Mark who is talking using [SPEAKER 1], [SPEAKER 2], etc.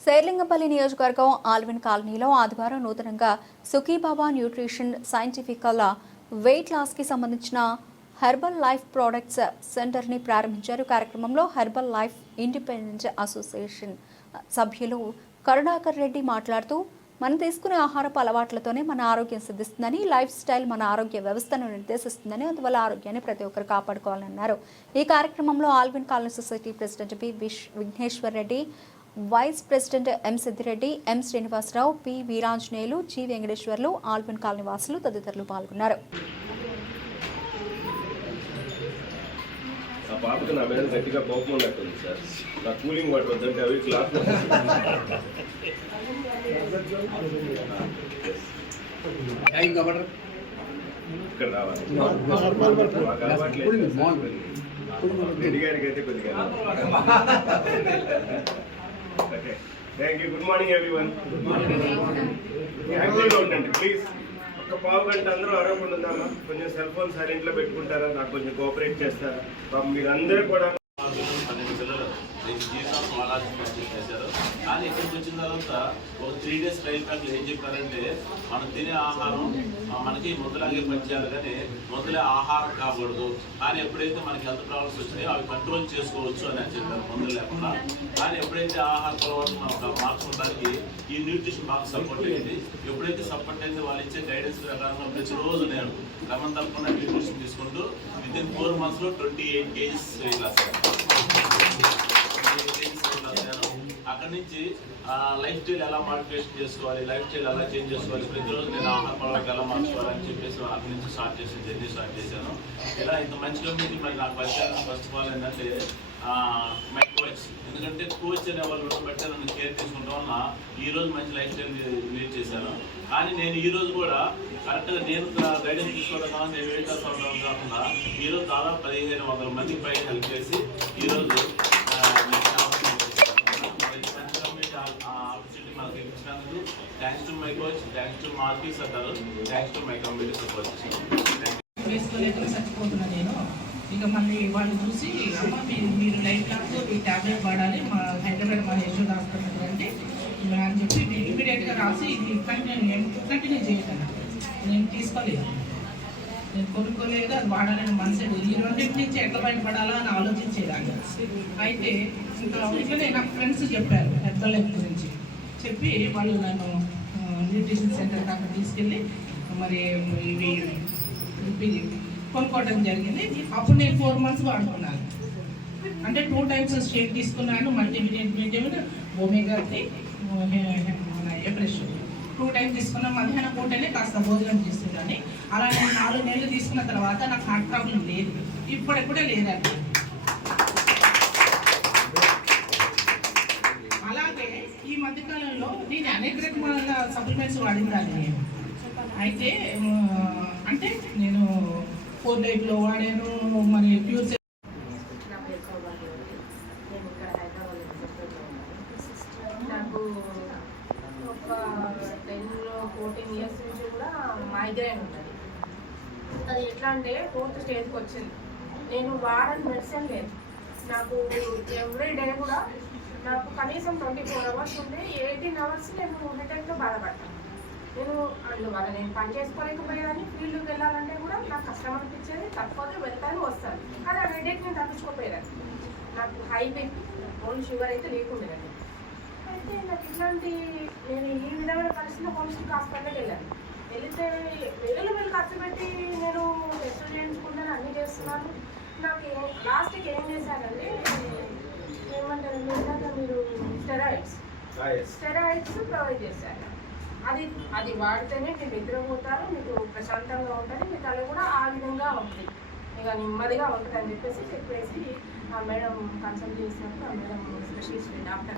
[SPEAKER 1] శేర్లింగపల్లి నియోజకవర్గం ఆల్విన్ కాలనీలో ఆదివారం నూతనంగా సుఖీబాబా న్యూట్రిషన్ సైంటిఫికల్ వెయిట్ లాస్కి సంబంధించిన హెర్బల్ లైఫ్ ప్రోడక్ట్స్ సెంటర్ని ప్రారంభించారు. కార్యక్రమంలో హెర్బల్ లైఫ్ ఇండిపెండెంట్ అసోసియేషన్ సభ్యులు కరుణాకర్ రెడ్డి మాట్లాడుతూ మనం తీసుకునే ఆహారపు అలవాట్లతోనే మన ఆరోగ్యం సిద్ధిస్తుందని లైఫ్ స్టైల్ మన ఆరోగ్య వ్యవస్థను నిర్దేశిస్తుందని అందువల్ల ఆరోగ్యాన్ని ప్రతి ఒక్కరు కాపాడుకోవాలని అన్నారు ఈ కార్యక్రమంలో Allwyn colony society president B wish Vighneshwar Reddy vice president M Siddi Reddy M Srinivasa Rao P Veeranjaneyulu G Venkateswarlu Allwyn colony వాసులు తదితరులు పాల్గొన్నారు.
[SPEAKER 2] ఆ పాపకి నా మీద గట్టిగా కోపం ఉన్నట్టుంది సార్. నా కూలింగ్ వాటర్ వద్దంటే అవి ఇక్కడ రావాలి. సార్. రెడ్డి గారికి అయితే కొద్దిగా thank you good morning everyone యాక్టివ్గా ఉండండి ప్లీజ్ ఒక పావు గంట అందరూ అరవకుండా కొంచెం సెల్ ఫోన్ సైలెంట్లో పెట్టుకుంటారా? నాకు కొంచెం కోఆపరేట్ చేస్తారా? పాపం మీరందరూ కూడా
[SPEAKER 3] పన్నెండు పిల్లలు నేను జీవితం సమాజం చేశారు కానీ అంతా ఒక త్రీ డేస్ రైల్ ప్యాక్లు ఏం చెప్పారంటే మనం తినే ఆహారం మనకి ముందులాగే పనిచేయాలి కానీ ముందులే ఆహారం కాకూడదు. కానీ ఎప్పుడైతే మనకి హెల్త్ ప్రాబ్లమ్స్ వచ్చినాయో అవి కంట్రోల్ చేసుకోవచ్చు అని అని చెప్పారు మందులు లేకుండా. కానీ ఎప్పుడైతే ఆహార పొలవాటు మనం మార్చుకోవడానికి ఈ న్యూట్రిషన్ బాగా సపోర్ట్ అయ్యింది ఎప్పుడైతే సపోర్ట్ అయింది వాళ్ళు ఇచ్చే గైడెన్స్ ప్రకారంగా ప్రతిరోజు నేను క్రమం తప్పకుండా న్యూట్రిషన్ తీసుకుంటూ విత్ ఇన్ ఫోర్ మంత్స్లో twenty eight kgs weight loss అక్కడి నుంచి లైఫ్ స్టైల్ ఎలా మాడిఫికేషన్ చేసుకోవాలి లైఫ్ స్టైల్ ఎలా చేంజ్ చేసుకోవాలి ప్రతిరోజు నేను ఆహార పదార్థాలు ఎలా మార్చుకోవాలి అని చెప్పేసి అక్కడి నుంచి స్టార్ట్ చేసి జర్నీ స్టార్ట్ చేశాను. ఇలా ఇంత మంచి కంపెనీ మరి నాకు వచ్చాను ఫస్ట్ ఆఫ్ ఆల్ ఏంటంటే మై కోచ్ ఎందుకంటే కోచ్ అనే వాళ్ళు ఉండబట్టే నన్ను కేర్ తీసుకుంటాం వల్ల ఈ రోజు మంచి లైఫ్ స్టైల్ లీడ్ చేశాను. కానీ నేను ఈరోజు కూడా కరెక్ట్గా నేను గైడెన్స్ తీసుకోవడం కాకుండా నేను వెయిట్ అవడం కాకుండా ఈ రోజు దాదాపు పదిహేను వందల మందికి పై హెల్ప్ చేసి ఇచ్చినందుకు thanks to my coach thanks to marquee Sardar thanks to my committee support
[SPEAKER 4] వేసుకోలేక చచ్చిపోతున్నా నేను. ఇక మళ్ళీ వాళ్ళు చూసి అమ్మ మీరు మీరు లైఫ్ లాంగ్ ఈ ట్యాబ్లెట్ వాడాలి మా హైదరాబాద్ మా యశోద హాస్పిటల్ అంటే అని చెప్పి ఇమీడియట్గా రాసి ఇది కంటిన్యూ కంటిన్యూ చేయగలను నేను తీసుకోలేదు. నేను కొనుక్కోలేదు అది వాడాలని మనసు ఈ రెండింటి నుంచి ఎట్లా బయటపడాలా అని ఆలోచించేదాన్ని. అయితే ఇంకా ఇట్లనే నాకు ఫ్రెండ్స్ చెప్పారు హెల్త్ లైఫ్ గురించి. చెప్పి వాళ్ళు నన్ను న్యూట్రిషన్ సెంటర్ దాకా తీసుకెళ్ళి మరి ఇవి కొనుక్కోవడం జరిగింది. అప్పుడు నేను ఫోర్ మంత్స్ వాడుకున్నాను. అంటే టూ టైమ్స్ స్టేట్ తీసుకున్నాను మల్టీవిటమిన్ విటమిన్ ఒమేగా త్రీ మన టూ టైమ్స్ తీసుకున్న మధ్యాహ్నం పూటనే కాస్త భోజనం చేస్తుందని అలా నేను నాలుగు నెలలు తీసుకున్న తర్వాత నాకు హార్ట్ ప్రాబ్లం లేదు. ఇప్పుడు కూడా లేదండి నేను అనేక రకమైన సప్లిమెంట్స్ వాడిందాన్ని నేను అయితే అంటే నేను ఫోర్ లైఫ్లో వాడాను మరి ప్యూర్
[SPEAKER 5] నా నాకు ఒక టెన్ ఫోర్టీన్ ఇయర్స్ నుంచి కూడా మైగ్రైన్ ఉంటుంది. అది ఎట్లా అంటే ఫోర్త్ స్టేజ్కి వచ్చింది. నేను వాడని మెడిసిన్ లేదు. నాకు ఎవ్రీ డే కూడా నాకు కనీసం ట్వంటీ ఫోర్ అవర్స్ ఉండే ఎయిటీన్ అవర్స్ నేను హెడేక్తో బాధపడతాను నేను అందువల్ల నేను పని చేసుకోలేకపోయేదాన్ని ఫీల్డ్కి వెళ్ళాలంటే కూడా నాకు కష్టం అనిపించేది తప్పకపోతే వెళ్తాను వస్తాను. కానీ ఆ హెడేక్ నేను తప్పించుకోపోయేదాన్ని. నాకు హై బీపీ ఓన్లీ షుగర్ అయితే లేకుండేదండి అయితే నాకు ఇట్లాంటి నేను ఈ విధమైన పరిస్థితిలో హోమిస్టిక్ హాస్పిటల్కి వెళ్ళాను. వెళితే వేలు వేలు ఖర్చు పెట్టి నేను టెస్టులు చేయించుకుంటాను అన్నీ చేస్తున్నాను. నాకు లాస్ట్కి ఏం చేశానండి ఏమంటారు స్టెరాయిడ్స్ స్టెరాయిడ్స్ ప్రొవైడ్ చేశారు. అది అది వాడితేనే మీరు నిద్రపోతారు మీకు ప్రశాంతంగా ఉంటుంది మీ తల కూడా ఆ విధంగా ఉంటుంది ఇక నెమ్మదిగా ఉంటుంది అని చెప్పేసి చెప్పేసి ఆ మేడం కన్సల్ట్ చేసినప్పుడు ఆ మేడం స్పెషలిస్ట్ డాక్టర్